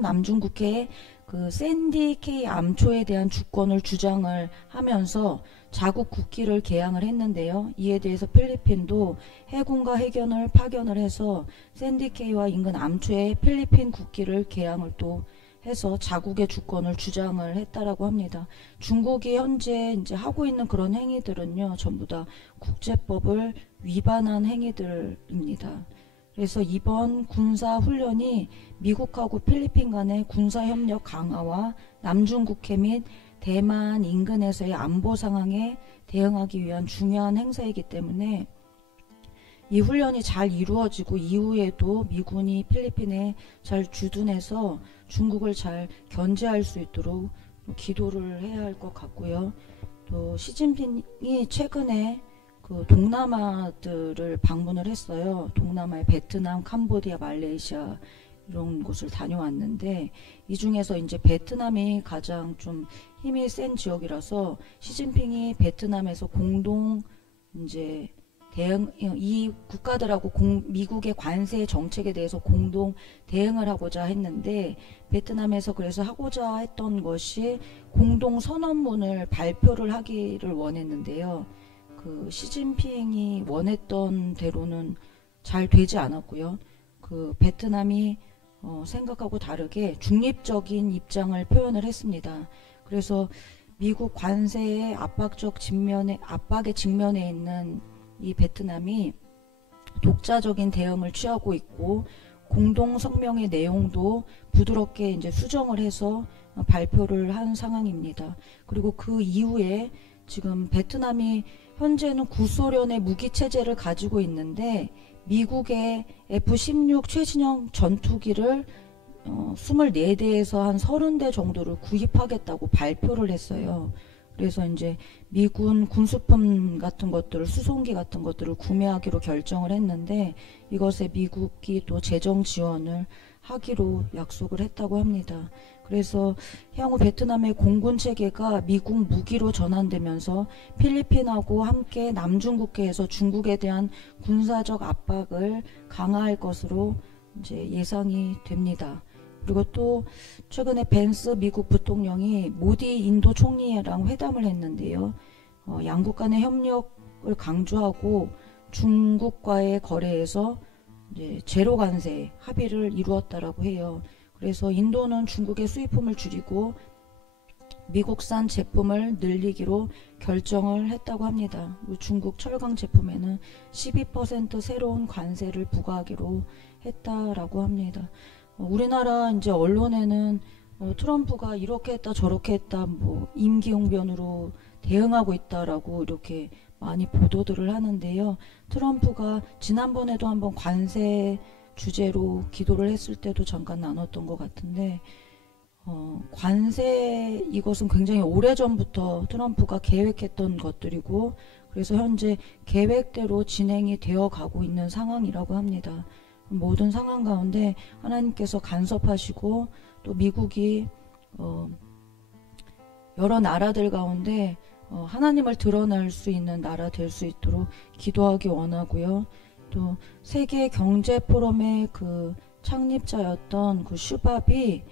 남중국해에 그 샌디 K 암초에 대한 주권을 주장을 하면서 자국 국기를 개양을 했는데요. 이에 대해서 필리핀도 해군과 해견을 파견을 해서 샌디 K와 인근 암초에 필리핀 국기를 개양을 또 해서 자국의 주권을 주장을 했다라고 합니다. 중국이 현재 이제 하고 있는 그런 행위들은요, 전부 다 국제법을 위반한 행위들입니다. 그래서 이번 군사 훈련이 미국하고 필리핀 간의 군사 협력 강화와 남중국해 및 대만 인근에서의 안보 상황에 대응하기 위한 중요한 행사이기 때문에 이 훈련이 잘 이루어지고 이후에도 미군이 필리핀에 잘 주둔해서 중국을 잘 견제할 수 있도록 기도를 해야 할 것 같고요. 또 시진핑이 최근에 그 동남아들을 방문을 했어요. 동남아의 베트남, 캄보디아, 말레이시아 이런 곳을 다녀왔는데 이 중에서 이제 베트남이 가장 좀 힘이 센 지역이라서 시진핑이 베트남에서 공동 이제 이 국가들하고 미국의 관세 정책에 대해서 공동 대응을 하고자 했는데 베트남에서 그래서 하고자 했던 것이 공동 선언문을 발표를 하기를 원했는데요. 그 시진핑이 원했던 대로는 잘 되지 않았고요. 그 베트남이 생각하고 다르게 중립적인 입장을 표현을 했습니다. 그래서 미국 관세의 압박에 직면해 있는 이 베트남이 독자적인 대응을 취하고 있고 공동 성명의 내용도 부드럽게 이제 수정을 해서 발표를 한 상황입니다. 그리고 그 이후에 지금 베트남이 현재는 구소련의 무기 체제를 가지고 있는데 미국의 F-16 최신형 전투기를 24대에서 한 30대 정도를 구입하겠다고 발표를 했어요. 그래서 이제 미군 군수품 같은 것들을, 수송기 같은 것들을 구매하기로 결정을 했는데 이것에 미국이 또 재정 지원을 하기로 약속을 했다고 합니다. 그래서 향후 베트남의 공군 체계가 미국 무기로 전환되면서 필리핀하고 함께 남중국해에서 중국에 대한 군사적 압박을 강화할 것으로 이제 예상이 됩니다. 그리고 또 최근에 벤스 미국 부통령이 모디 인도 총리랑 회담을 했는데요. 양국 간의 협력을 강조하고 중국과의 거래에서 이제 제로 관세 합의를 이루었다라고 해요. 그래서 인도는 중국의 수입품을 줄이고 미국산 제품을 늘리기로 결정을 했다고 합니다. 중국 철강 제품에는 12% 새로운 관세를 부과하기로 했다라고 합니다. 우리나라 이제 언론에는 트럼프가 이렇게 했다 저렇게 했다 뭐 임기응변으로 대응하고 있다라고 이렇게 많이 보도들을 하는데요. 트럼프가 지난번에도 한번 관세 주제로 기도를 했을 때도 잠깐 나눴던 것 같은데 관세 이것은 굉장히 오래전부터 트럼프가 계획했던 것들이고 그래서 현재 계획대로 진행이 되어 가고 있는 상황이라고 합니다. 모든 상황 가운데 하나님께서 간섭하시고 또 미국이 여러 나라들 가운데 하나님을 드러낼 수 있는 나라 될 수 있도록 기도하기 원하고요. 또 세계 경제 포럼의 그 창립자였던 그 슈밥이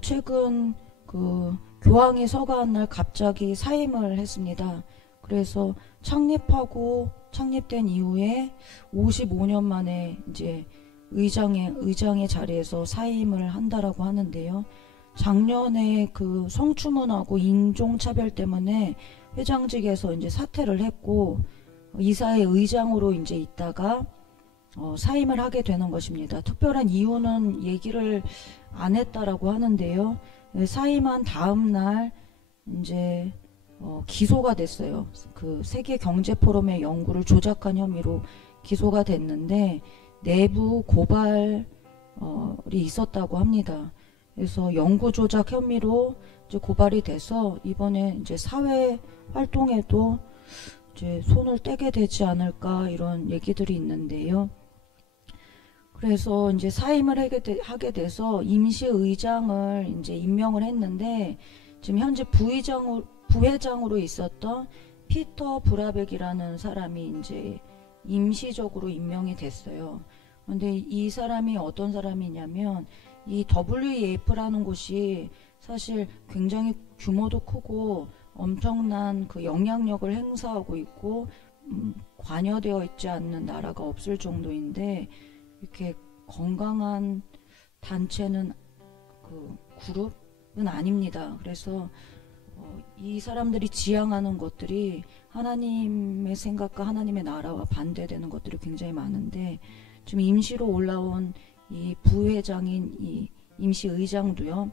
최근 그 교황이 서거한 날 갑자기 사임을 했습니다. 그래서 창립된 이후에 55년 만에 이제 의장의 자리에서 사임을 한다라고 하는데요. 작년에 그 성추문하고 인종차별 때문에 회장직에서 이제 사퇴를 했고 이사회 의장으로 이제 있다가 사임을 하게 되는 것입니다. 특별한 이유는 얘기를 안 했다라고 하는데요. 사임한 다음 날 이제 기소가 됐어요. 그 세계 경제 포럼의 연구를 조작한 혐의로 기소가 됐는데 내부 고발이 있었다고 합니다. 그래서 연구 조작 혐의로 이제 고발이 돼서 이번에 이제 사회 활동에도 이제 손을 떼게 되지 않을까 이런 얘기들이 있는데요. 그래서 이제 사임을 하게 돼서 임시 의장을 이제 임명을 했는데 지금 현재 부회장으로 있었던 피터 브라벡이라는 사람이 이제 임시적으로 임명이 됐어요. 그런데 이 사람이 어떤 사람이냐면 이 WEF라는 곳이 사실 굉장히 규모도 크고 엄청난 그 영향력을 행사하고 있고 관여되어 있지 않는 나라가 없을 정도인데 이렇게 건강한 단체는 그 그룹은 아닙니다. 그래서 이 사람들이 지향하는 것들이 하나님의 생각과 하나님의 나라와 반대되는 것들이 굉장히 많은데 지금 임시로 올라온 이 부회장인 이 임시 의장도요.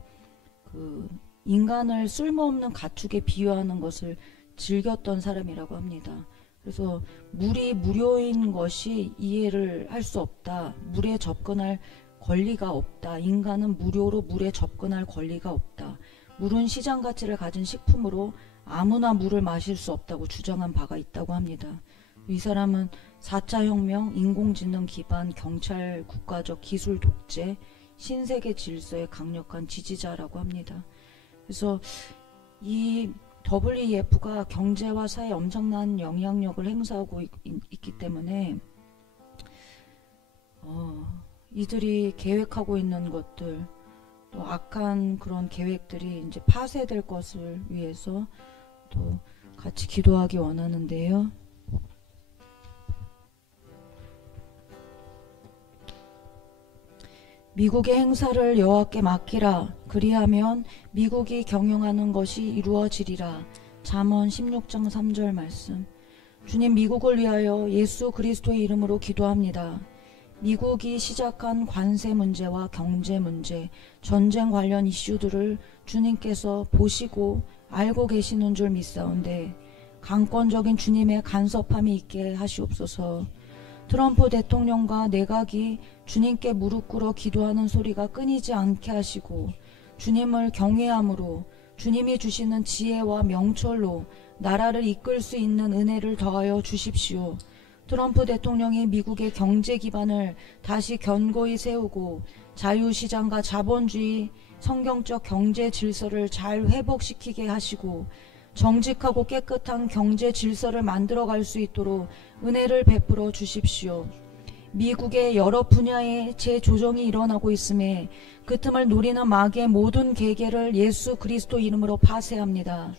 그 인간을 쓸모없는 가축에 비유하는 것을 즐겼던 사람이라고 합니다. 그래서 물이 무료인 것이 이해를 할 수 없다. 물에 접근할 권리가 없다. 인간은 무료로 물에 접근할 권리가 없다. 물은 시장 가치를 가진 식품으로 아무나 물을 마실 수 없다고 주장한 바가 있다고 합니다. 이 사람은 4차 혁명, 인공지능 기반 경찰 국가적 기술 독재, 신세계 질서의 강력한 지지자라고 합니다. 그래서 이 WEF가 경제와 사회에 엄청난 영향력을 행사하고 있기 때문에 이들이 계획하고 있는 것들 또 악한 그런 계획들이 이제 파쇄될 것을 위해서 또 같이 기도하기 원하는데요. 미국의 행사를 여호와께 맡기라. 그리하면 미국이 경영하는 것이 이루어지리라. 잠언 16장 3절 말씀. 주님, 미국을 위하여 예수 그리스도의 이름으로 기도합니다. 미국이 시작한 관세 문제와 경제 문제, 전쟁 관련 이슈들을 주님께서 보시고 알고 계시는 줄 믿사온데 강권적인 주님의 간섭함이 있게 하시옵소서. 트럼프 대통령과 내각이 주님께 무릎 꿇어 기도하는 소리가 끊이지 않게 하시고 주님을 경외함으로 주님이 주시는 지혜와 명철로 나라를 이끌 수 있는 은혜를 더하여 주십시오. 트럼프 대통령이 미국의 경제 기반을 다시 견고히 세우고 자유시장과 자본주의 성경적 경제 질서를 잘 회복시키게 하시고 정직하고 깨끗한 경제 질서를 만들어갈 수 있도록 은혜를 베풀어 주십시오. 미국의 여러 분야의 재조정이 일어나고 있음에 그 틈을 노리는 마귀의 모든 계계를 예수 그리스도 이름으로 파쇄합니다.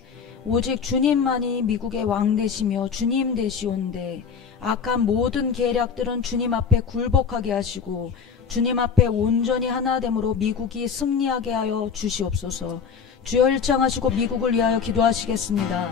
오직 주님만이 미국의 왕 되시며 주님 되시온데 악한 모든 계략들은 주님 앞에 굴복하게 하시고 주님 앞에 온전히 하나됨으로 미국이 승리하게 하여 주시옵소서. 주여 일창하시고 미국을 위하여 기도하시겠습니다.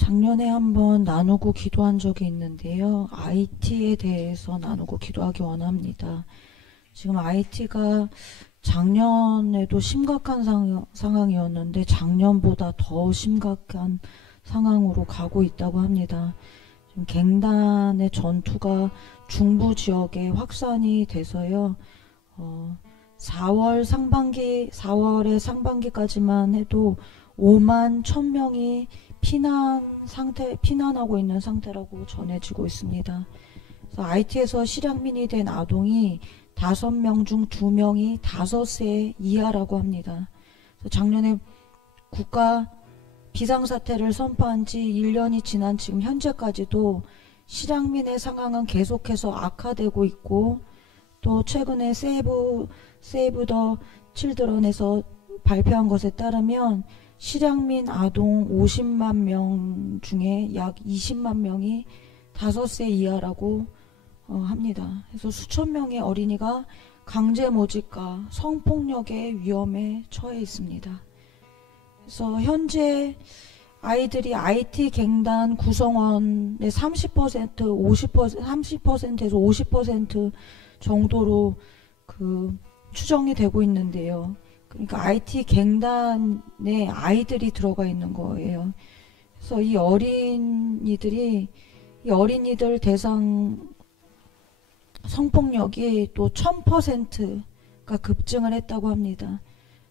작년에 한번 나누고 기도한 적이 있는데요. IT에 대해서 나누고 기도하기 원합니다. 지금 IT가 작년에도 심각한 상황이었는데 작년보다 더 심각한 상황으로 가고 있다고 합니다. 지금 갱단의 전투가 중부 지역에 확산이 돼서요. 4월의 상반기까지만 해도 5만 1,000명이 피난하고 있는 상태라고 전해지고 있습니다. 그래서 IT에서 실향민이 된 아동이 5명 중 2명이 5세 이하라고 합니다. 그래서 작년에 국가 비상사태를 선포한 지 1년이 지난 지금 현재까지도 실향민의 상황은 계속해서 악화되고 있고, 또 최근에 세이브 더 칠드런에서 발표한 것에 따르면 실향민 아동 50만 명 중에 약 20만 명이 5세 이하라고 합니다. 그래서 수천 명의 어린이가 강제 모집과 성폭력의 위험에 처해 있습니다. 그래서 현재 아이들이 IT 갱단 구성원의 30%, 30%에서 50% 정도로 추정이 되고 있는데요. 그러니까 IT 갱단에 아이들이 들어가 있는 거예요. 그래서 이 어린이들 대상 성폭력이 또 1000%가 급증을 했다고 합니다.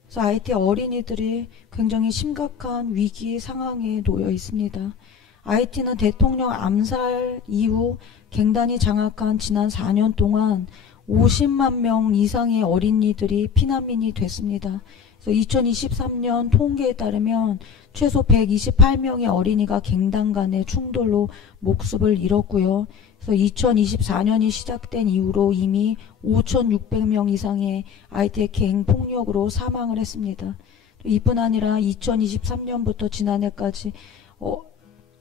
그래서 IT 어린이들이 굉장히 심각한 위기 상황에 놓여 있습니다. IT는 대통령 암살 이후 갱단이 장악한 지난 4년 동안 50만 명 이상의 어린이들이 피난민이 됐습니다. 그래서 2023년 통계에 따르면 최소 128명의 어린이가 갱단 간의 충돌로 목숨을 잃었고요. 그래서 2024년이 시작된 이후로 이미 5,600명 이상의 IT 갱 폭력으로 사망을 했습니다. 이뿐 아니라 2023년부터 지난해까지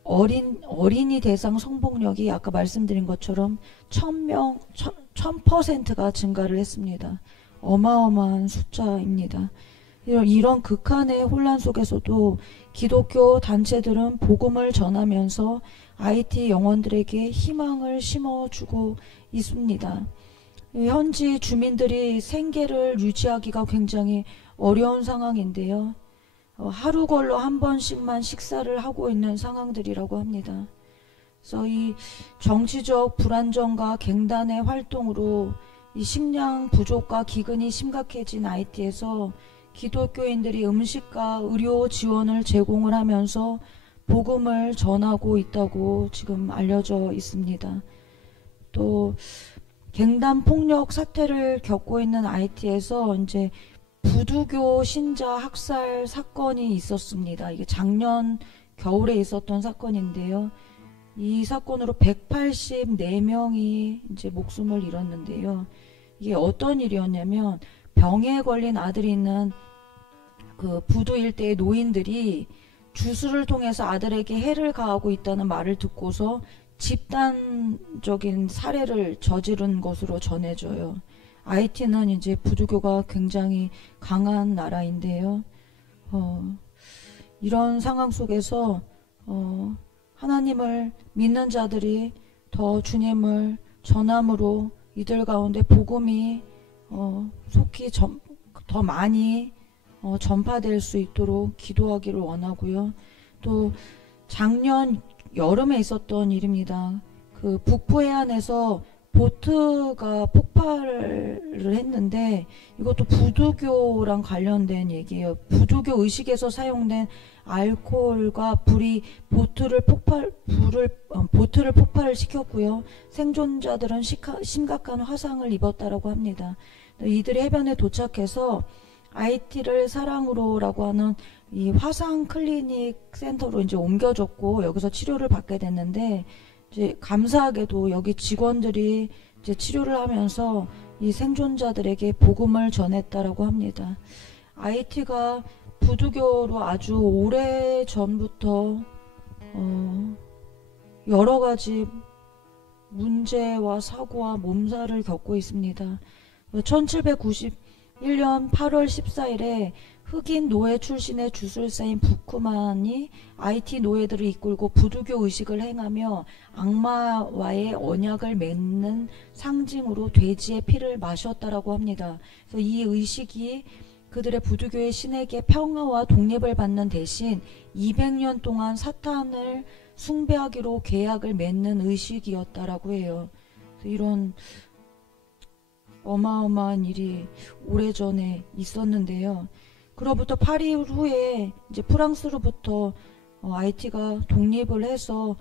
어린이 대상 성폭력이 아까 말씀드린 것처럼 1000%가 증가를 했습니다. 어마어마한 숫자입니다. 이런 극한의 혼란 속에서도 기독교 단체들은 복음을 전하면서 IT 영혼들에게 희망을 심어주고 있습니다. 현지 주민들이 생계를 유지하기가 굉장히 어려운 상황인데요. 하루 걸러 한 번씩만 식사를 하고 있는 상황들이라고 합니다. 그래서 이 정치적 불안정과 갱단의 활동으로 이 식량 부족과 기근이 심각해진 IT에서 기독교인들이 음식과 의료 지원을 제공을 하면서 복음을 전하고 있다고 지금 알려져 있습니다. 또 갱단 폭력 사태를 겪고 있는 IT에서 이제 부두교 신자 학살 사건이 있었습니다. 이게 작년 겨울에 있었던 사건인데요. 이 사건으로 184명이 이제 목숨을 잃었는데요. 이게 어떤 일이었냐면 병에 걸린 아들이 있는 그 부두 일대의 노인들이 주술을 통해서 아들에게 해를 가하고 있다는 말을 듣고서 집단적인 살해를 저지른 것으로 전해져요. IT는 이제 부두교가 굉장히 강한 나라인데요. 이런 상황 속에서 하나님을 믿는 자들이 더 주님을 전함으로 이들 가운데 복음이 속히 더 많이 전파될 수 있도록 기도하기를 원하고요. 또 작년 여름에 있었던 일입니다. 그 북부 해안에서 보트가 폭발을 했는데 이것도 부두교랑 관련된 얘기예요. 부두교 의식에서 사용된 알코올과 불이 보트를 폭발을 시켰고요. 생존자들은 심각한 화상을 입었다라고 합니다. 이들이 해변에 도착해서 IT를 사랑으로라고 하는 이 화상 클리닉 센터로 이제 옮겨졌고 여기서 치료를 받게 됐는데 이제 감사하게도 여기 직원들이 이제 치료를 하면서 이 생존자들에게 복음을 전했다라고 합니다. IT가 부두교로 아주 오래 전부터 여러 가지 문제와 사고와 몸살을 겪고 있습니다. 1791년 8월 14일에 흑인 노예 출신의 주술사인 부크만이 IT 노예들을 이끌고 부두교 의식을 행하며 악마와의 언약을 맺는 상징으로 돼지의 피를 마셨다라고 합니다. 그래서 이 의식이 그들의 부두교의 신에게 평화와 독립을 받는 대신 200년 동안 사탄을 숭배하기로 계약을 맺는 의식이었다라고 해요. 이런 어마어마한 일이 오래전에 있었는데요. 그로부터 8일 후에 이제 프랑스로부터 IT가 독립을 해서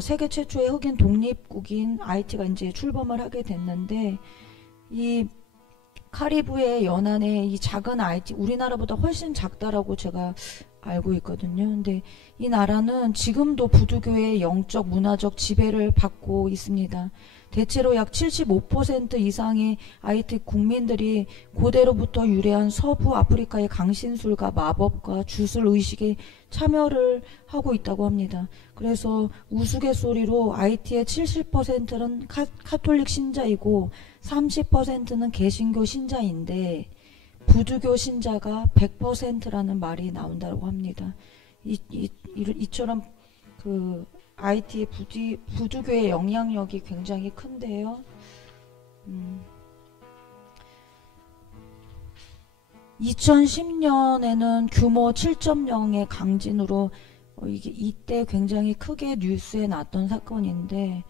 세계 최초의 흑인 독립국인 IT가 이제 출범을 하게 됐는데, 이 카리브해 연안에 이 작은 IT, 우리나라보다 훨씬 작다라고 제가 알고 있거든요. 근데 이 나라는 지금도 부두교의 영적 문화적 지배를 받고 있습니다. 대체로 약 75% 이상의 IT 국민들이 고대로부터 유래한 서부 아프리카의 강신술과 마법과 주술 의식에 참여를 하고 있다고 합니다. 그래서 우스갯소리로 IT의 70%는 카톨릭 신자이고 30%는 개신교 신자인데 부두교 신자가 100%라는 말이 나온다고 합니다. 이처럼 그 IT의 부두교의 영향력이 굉장히 큰데요. 2010년에는 규모 7.0의 강진으로 이때 굉장히 크게 뉴스에 났던 사건인데,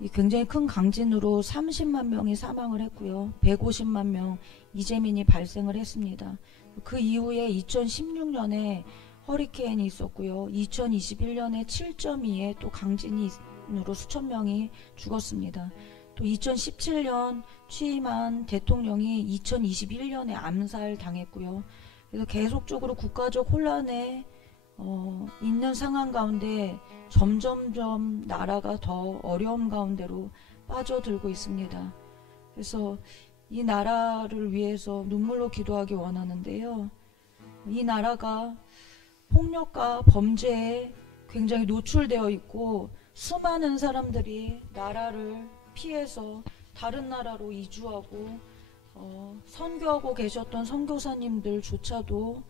이 굉장히 큰 강진으로 30만 명이 사망을 했고요. 150만 명 이재민이 발생을 했습니다. 그 이후에 2016년에 허리케인이 있었고요. 2021년에 7.2의 또 강진으로 수천 명이 죽었습니다. 또 2017년 취임한 대통령이 2021년에 암살당했고요. 그래서 계속적으로 국가적 혼란에 있는 상황 가운데 점점점 나라가 더 어려움 가운데로 빠져들고 있습니다. 그래서 이 나라를 위해서 눈물로 기도하기 원하는데요. 이 나라가 폭력과 범죄에 굉장히 노출되어 있고 수많은 사람들이 나라를 피해서 다른 나라로 이주하고 선교하고 계셨던 선교사님들조차도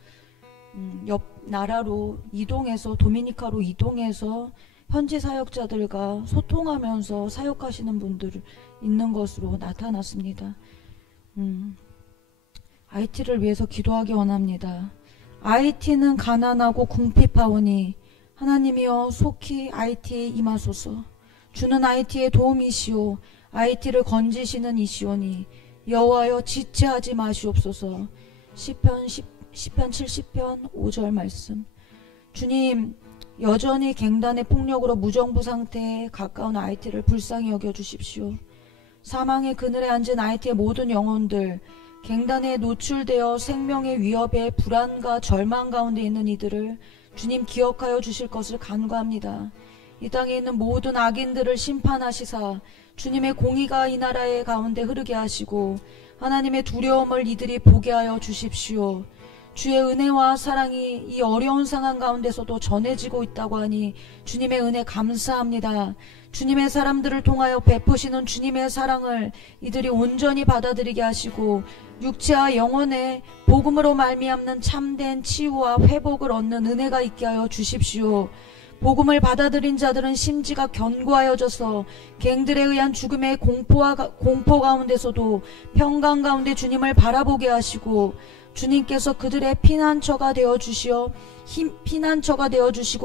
옆 나라로 이동해서 도미니카로 이동해서 현지 사역자들과 소통하면서 사역하시는 분들 있는 것으로 나타났습니다. IT를 위해서 기도하기 원합니다. IT는 가난하고 궁핍하오니 하나님이여 속히 IT에 임하소서. 주는 IT의 도움이시오. IT를 건지시는 이시오니 여호와여 지체하지 마시옵소서. 시편 70편 5절 말씀. 주님, 여전히 갱단의 폭력으로 무정부 상태에 가까운 IT를 불쌍히 여겨주십시오. 사망의 그늘에 앉은 IT의 모든 영혼들, 갱단에 노출되어 생명의 위협에 불안과 절망 가운데 있는 이들을 주님 기억하여 주실 것을 간구합니다. 이 땅에 있는 모든 악인들을 심판하시사 주님의 공의가 이 나라의 가운데 흐르게 하시고 하나님의 두려움을 이들이 보게 하여 주십시오. 주의 은혜와 사랑이 이 어려운 상황 가운데서도 전해지고 있다고 하니 주님의 은혜 감사합니다. 주님의 사람들을 통하여 베푸시는 주님의 사랑을 이들이 온전히 받아들이게 하시고 육체와 영혼의 복음으로 말미암는 참된 치유와 회복을 얻는 은혜가 있게 하여 주십시오. 복음을 받아들인 자들은 심지가 견고하여져서 갱들에 의한 죽음의 공포 가운데서도 평강 가운데 주님을 바라보게 하시고 주님께서 그들의 피난처가 되어 주시고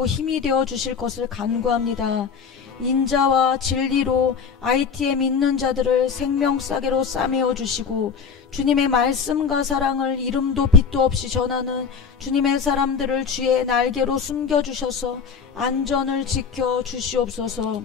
힘이 되어 주실 것을 간구합니다. 인자와 진리로 IT에 믿는 자들을 생명싸개로 싸매어 주시고 주님의 말씀과 사랑을 이름도 빛도 없이 전하는 주님의 사람들을 주의 날개로 숨겨주셔서 안전을 지켜 주시옵소서.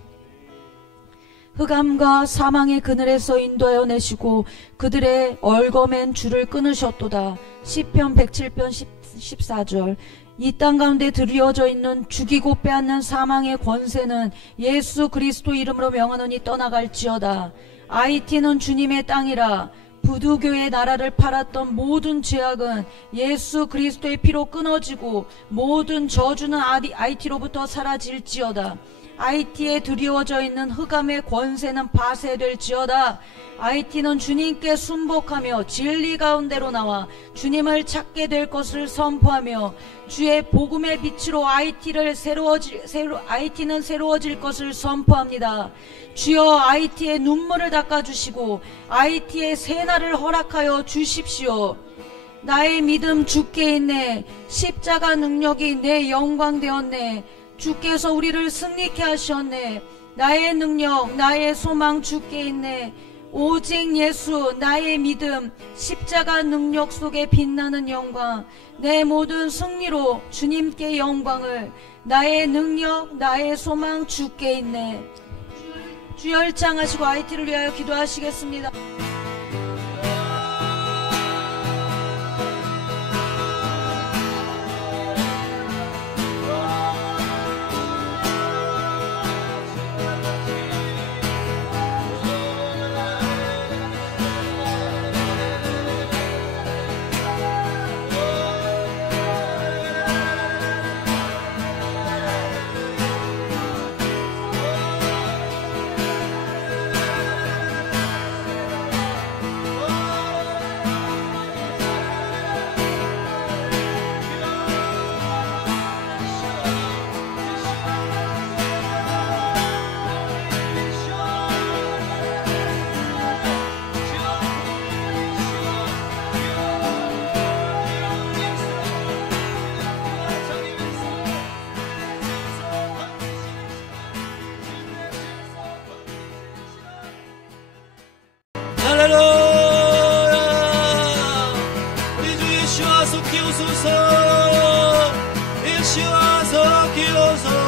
흑암과 사망의 그늘에서 인도하여 내시고 그들의 얼거맨 줄을 끊으셨도다. 시편 107편 14절. 이 땅 가운데 드리워져 있는 죽이고 빼앗는 사망의 권세는 예수 그리스도 이름으로 명하노니 떠나갈지어다. IT는 주님의 땅이라. 부두교의 나라를 팔았던 모든 죄악은 예수 그리스도의 피로 끊어지고 모든 저주는 IT로부터 사라질지어다. IT에 드리워져 있는 흑암의 권세는 파쇄될지어다. IT는 주님께 순복하며 진리 가운데로 나와 주님을 찾게 될 것을 선포하며 주의 복음의 빛으로 IT는 새로워질 것을 선포합니다. 주여 IT의 눈물을 닦아주시고 IT의 새날을 허락하여 주십시오. 나의 믿음 주께 있네. 십자가 능력이 내 영광 되었네. 주께서 우리를 승리케 하셨네. 나의 능력, 나의 소망 주께 있네. 오직 예수, 나의 믿음, 십자가 능력 속에 빛나는 영광, 내 모든 승리로 주님께 영광을, 나의 능력, 나의 소망 주께 있네. 주 열창하시고 IT를 위하여 기도하시겠습니다. 할렐루야. 우리 주 예수 와서 기우소서. 예수 와서 기우소서.